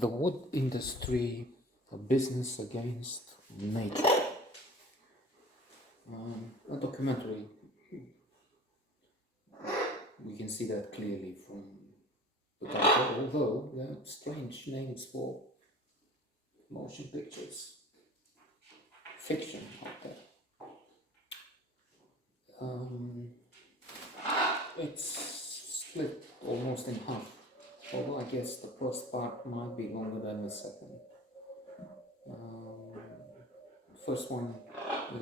The wood industry, a business against nature. A documentary, we can see that clearly from the title, although there are strange names for motion pictures, fiction out there. It's split almost in half, although I guess the first part might be longer than the second. First one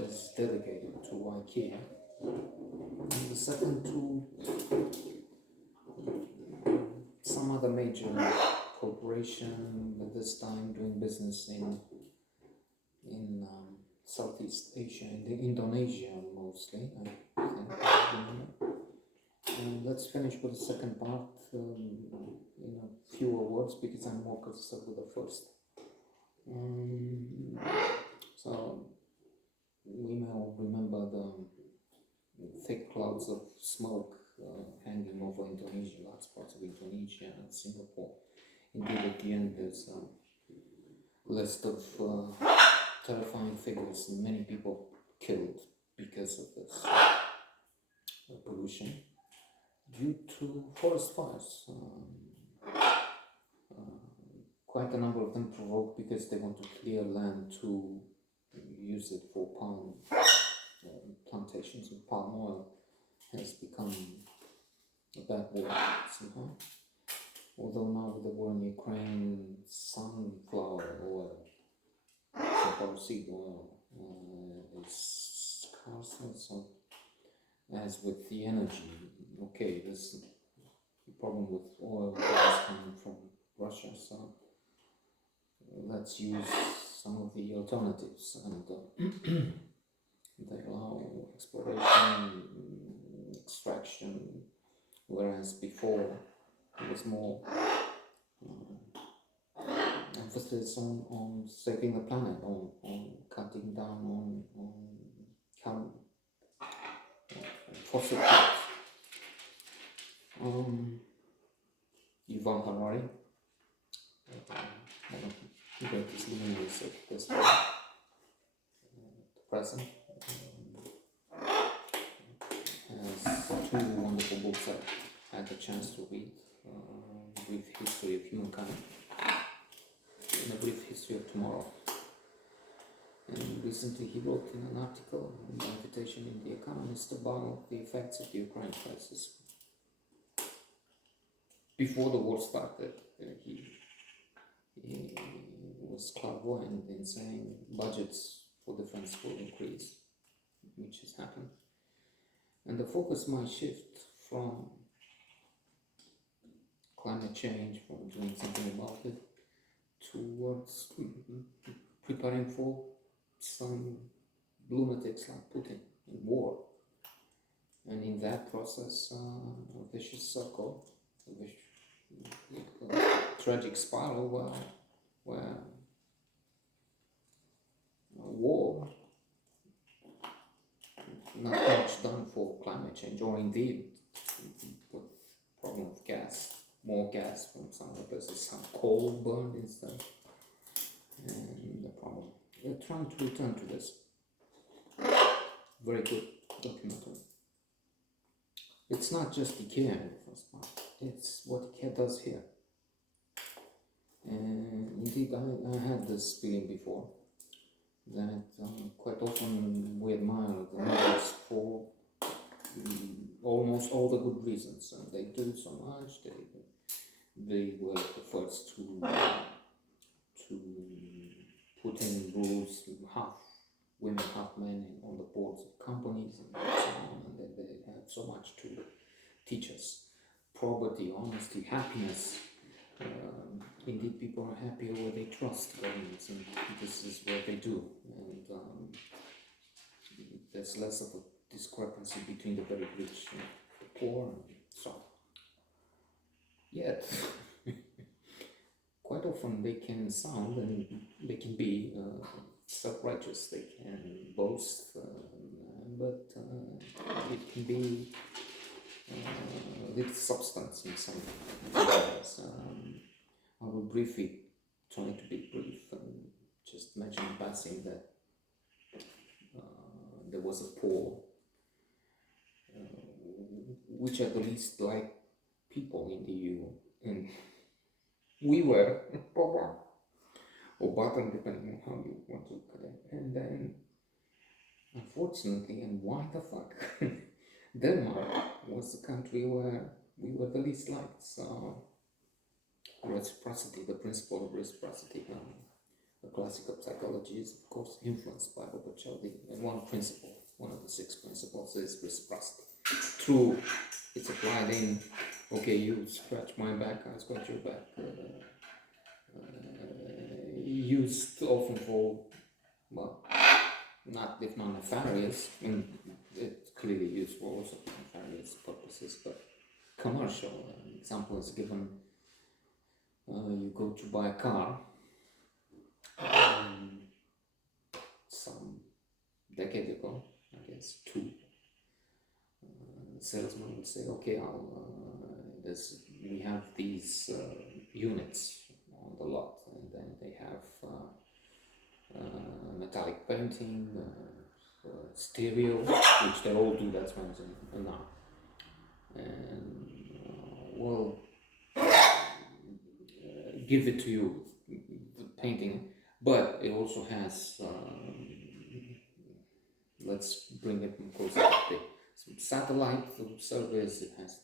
is dedicated to IKEA, and the second to some other major corporation, at this time doing business in Southeast Asia, in Indonesia mostly, I think. And let's finish with the second part in a fewer words because I'm more concerned with the first. So we may all remember the thick clouds of smoke hanging over Indonesia, large parts of Indonesia and Singapore. Indeed, at the end there's a list of terrifying figures, many people killed because of this pollution due to forest fires. Quite a number of them provoked because they want to clear land to use it for palm plantations of palm oil has become a bad word somehow. Although now with the war in Ukraine, sunflower oil, sunflower seed oil is scarce also, as with the energy. Okay, there's a problem with oil gas coming from Russia, so let's use some of the alternatives, and they allow exploration, extraction, whereas before there was more emphasis on saving the planet, on cutting down on carbon, fossil fuels. Yuval Harari, the greatest linguist of this time, the present, has two wonderful books I had the chance to read: Brief History of Humankind and A Brief History of Tomorrow. And recently he wrote in an article, an invitation in The Economist, about the effects of the Ukraine crisis. Before the war started, he was clairvoyant in saying budgets for defense will increase, which has happened. And the focus might shift from climate change, from doing something about it, towards preparing for some lunatics like Putin in war. And in that process, a vicious circle, a tragic spiral where war, not much done for climate change, or indeed with problem of gas, more gas from some other places, some coal burned instead, and the problem. They're trying to return to this. Very good documentary. It's not just IKEA in the first part, it's what IKEA does here. And indeed, I had this feeling before, that quite often we admire the models for almost all the good reasons, and they do so much. They were the first to put in rules, half women, half men on the boards of companies, and so on. And they have so much to teach us: probity, honesty, happiness. Indeed, people are happier where they trust governments, and this is what they do. And there's less of a discrepancy between the very rich and the poor, and so on. Yet, quite often they can sound, and they can be self-righteous, they can boast, but it can be with substance in some areas. I will briefly trying to be brief and just mention in passing that there was a poll, which are the least liked people in the EU, and we were or bottom, depending on how you want to look at it. And then, unfortunately, and why the fuck, Denmark was the country where we were the least liked. So reciprocity, the principle of reciprocity, the classical psychology is of course influenced by Robert Cialdini, and one of the 6 principles is reciprocity. True, it's applied in, okay, you scratch my back, I scratch your back, used often for, well, not if not nefarious, and it's clearly used for also nefarious purposes, but commercial. An example is given, you go to buy a car, some decade ago, I guess 2, the salesman would say, okay, we have these units on the lot, and then they have metallic painting, stereo, which they all do, that's one thing now. And we'll give it to you, the painting, but it also has, let's bring it closer, some satellite service, it has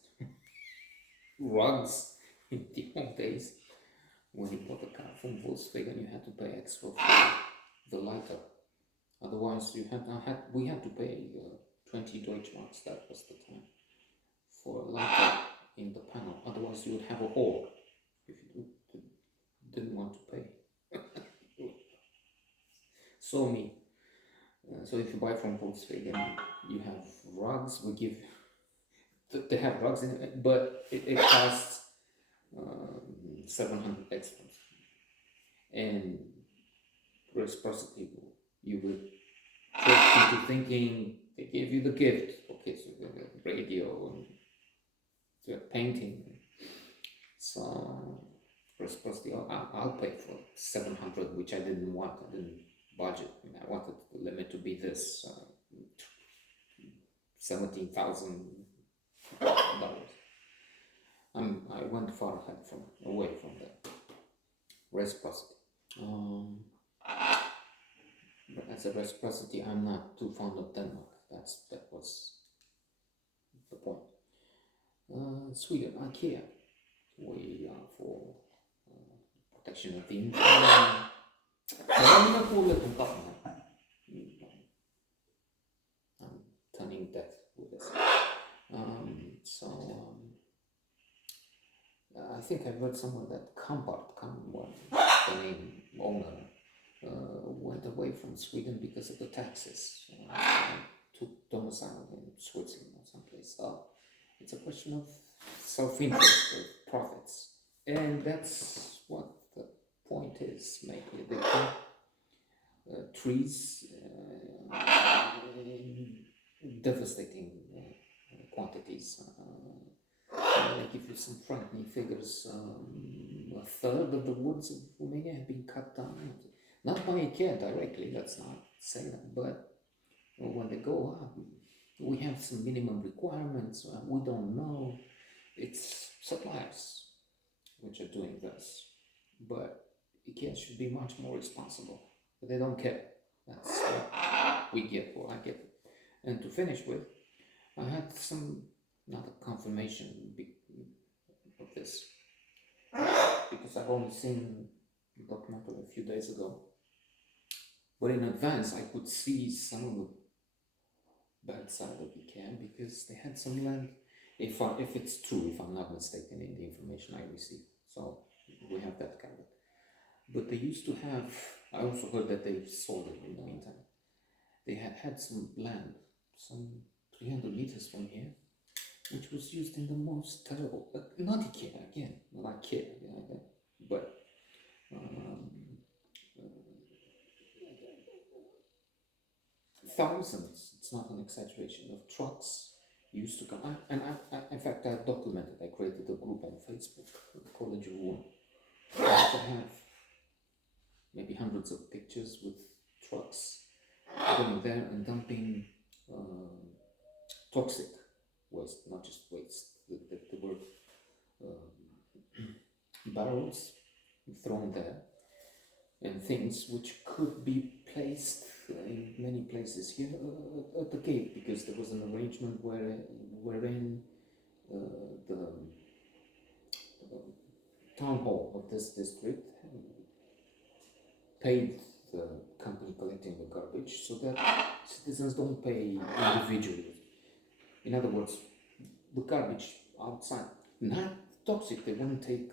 rugs. In the old days, when you bought a car from Volkswagen, you had to pay extra for the lighter. Otherwise, we had to pay 20 Deutschmarks, that was the time, for a lighter in the panel. Otherwise, you would have a hole if you didn't want to pay. So so if you buy from Volkswagen, you have rugs. We give, they have rugs in it, but it costs 700 extras. And reciprocity, you would trick into thinking they gave you the gift. Okay, so the radio and the painting. So reciprocity, I'll pay for 700, which I didn't want. I didn't budget. I wanted the limit to be this $17,000. I went far away from that reciprocity. As a reciprocity, I'm not too fond of Denmark. That was the point. Sweden, IKEA, we are for protection of the environment. I'm turning deaf with this. I think I read somewhere that Kampart, the name owner, went away from Sweden because of the taxes, to domicile in Switzerland or someplace. It's a question of self-interest, of profits, and that's what the point is. Maybe they plant trees in devastating quantities. I give you some frightening figures. A third of the woods of Romania have been cut down. Not by IKEA directly, let's not say that, but when they go up, we have some minimum requirements. We don't know. It's suppliers which are doing this, but IKEA should be much more responsible. But they don't care. That's what we get, or I get. And to finish with, I had not a confirmation of this, because I've only seen the documentary a few days ago. But in advance, I could see some of the bad side of IKEA, because they had some land, if it's true, if I'm not mistaken in the information I received. So we have that covered. But they used to have, I also heard that they sold it in the meantime. They had some land, some 300 meters from here, which was used in the most terrible, not IKEA again, not IKEA, but thousands, it's not an exaggeration, of trucks used to come. In fact, I documented, I created a group on Facebook, the College of War, to have villages with trucks going there and dumping toxic waste, not just waste. There were barrels thrown there and things which could be placed in many places here at the gate, because there was an arrangement wherein the town hall of this district paid the company collecting the garbage so that citizens don't pay individually. In other words, the garbage outside, not toxic, they wouldn't take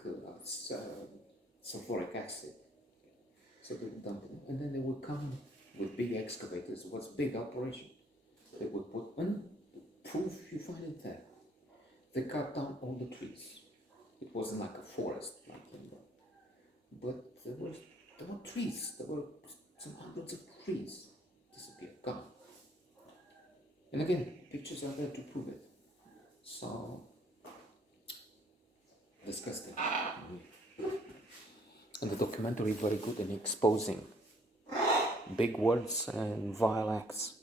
sulfuric acid, so they would dump it, and then they would come with big excavators. It was a big operation. They would put, and proof you find it there. They cut down all the trees. It wasn't like a forest like India, but there were trees. There were some hundreds of trees disappeared, gone. And again, pictures are there to prove it. So disgusting. And the documentary very good in exposing big words and vile acts.